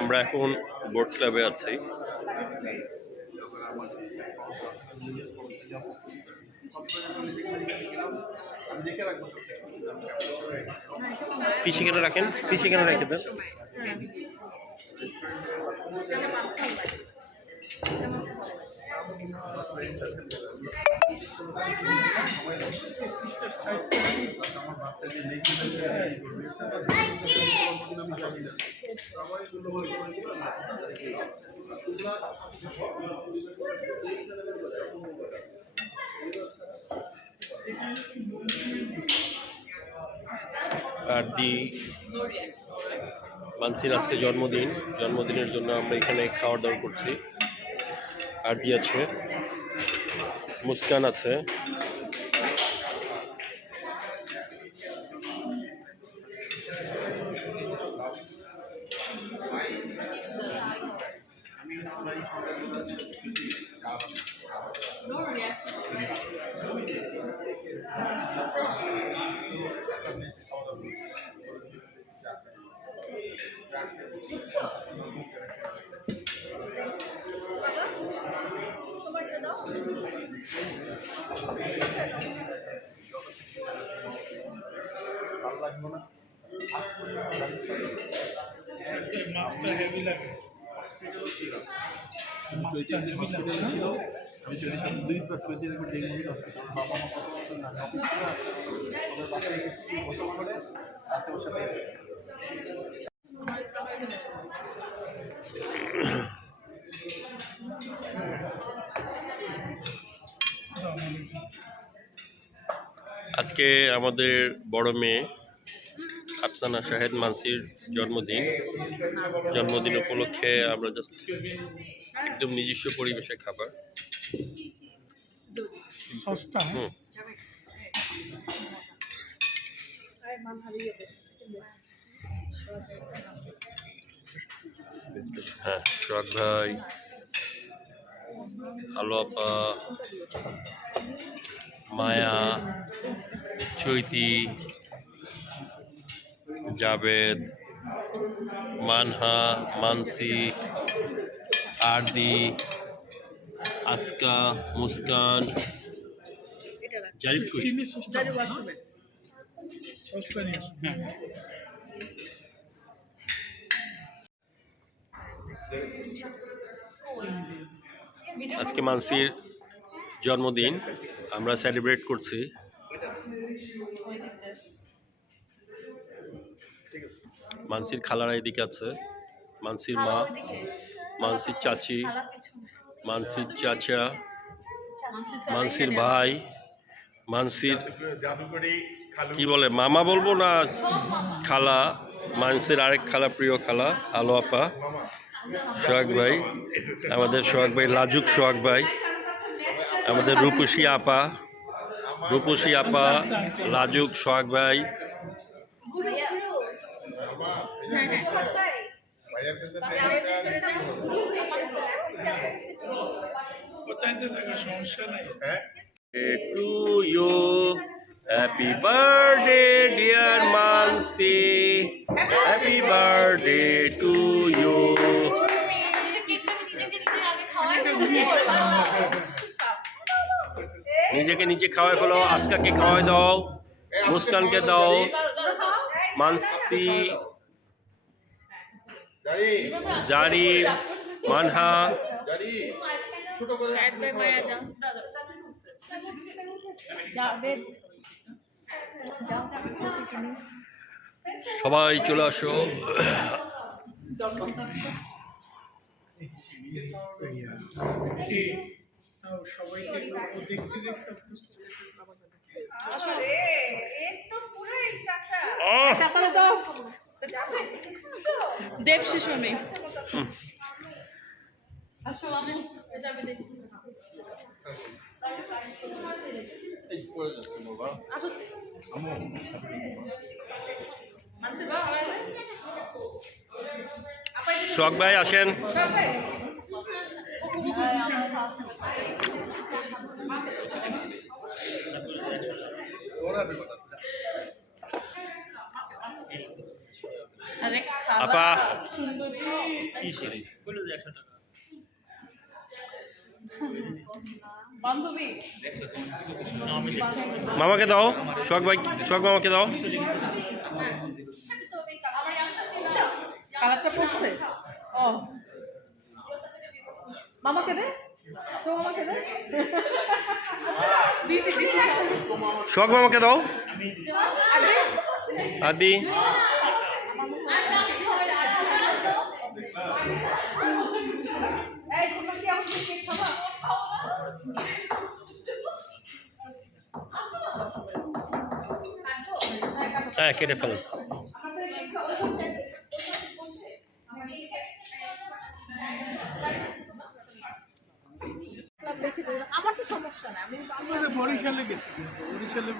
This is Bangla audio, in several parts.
আমরা এখন বোট ক্লাবে আছি। ফিশ এখানে রাখেন, ফিশ এখানে রেখে দেন। আর দি মানসির আজকে জন্মদিনের জন্য আমরা এখানে খাওয়ার দাওয়া করছি। আর দি আছে, মুস্কান আছে, মাছটা হেভি লাগে। মাছটা হেভি লাগে ছিল। আমি চলেছিলাম 2 বার সৌদি আরবে ডেঙ্গু হসপিটাল। বাবা মা কত বছর না ওদের বাসায় গেছি গোসল করে রাতে ওর সাথে আজকে আমাদের বড় মেয়ে আফসানা শাহেদ মানসির জন্মদিন উপলক্ষে আমরা জাস্ট একদম নিজস্ব পরিবেশে খাবার। হ্যাঁ, সোহাগ ভাই, আলো আপা, মায়া, চৈতি, জাবেদ, মানহা, মানসি, আরদি, আসকা, মুস্কান, জারিফ কই? আজকে মানসির জন্মদিন আমরা সেলিব্রেট করছি। মানসির খালারা এদিকে আছে, মানসির মা, মানসির চাচি, মানসির চাচা, মানসির ভাই, মানসির কি বলে মামা বলবো না খালা, মানসির আরেক খালা, প্রিয় খালা আলো আপা, সোহাগ ভাই, আমাদের সোহাগ ভাই, লাজুক সোহাগ ভাই, আমাদের রূপসী আপা, লাজুক সোহাগ ভাই, to you, happy birthday dear Mansi, happy birthday to you. নিজেকে নিজে খাওয়াই ফেলো, আসকাকে খাওয়াই দাও, মুস্কানকে দাও, মানসি, জারি, মানহা, সবাই চলে আসো। দেব শিশু নেই। সোহাগ ভাই আসেন। अरे खा আপা বান্ধবী মামাকে দাও, সোহাগ মামাকে দাও। কালারটা পড়ছে ও মামাকে দে তো মামাকে দে সোহাগ মামাকে দাও। আদি এই তোমরা কি আমাকে কেক খাবা হ্যাঁ কেটে ফেল। আমার তো সমস্যা না আমি বরিশালে গেছি, বরিশালে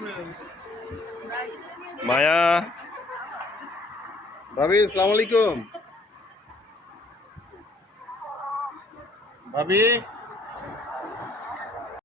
মায়া ভাবি আসসালামু আলাইকুম। ভাবি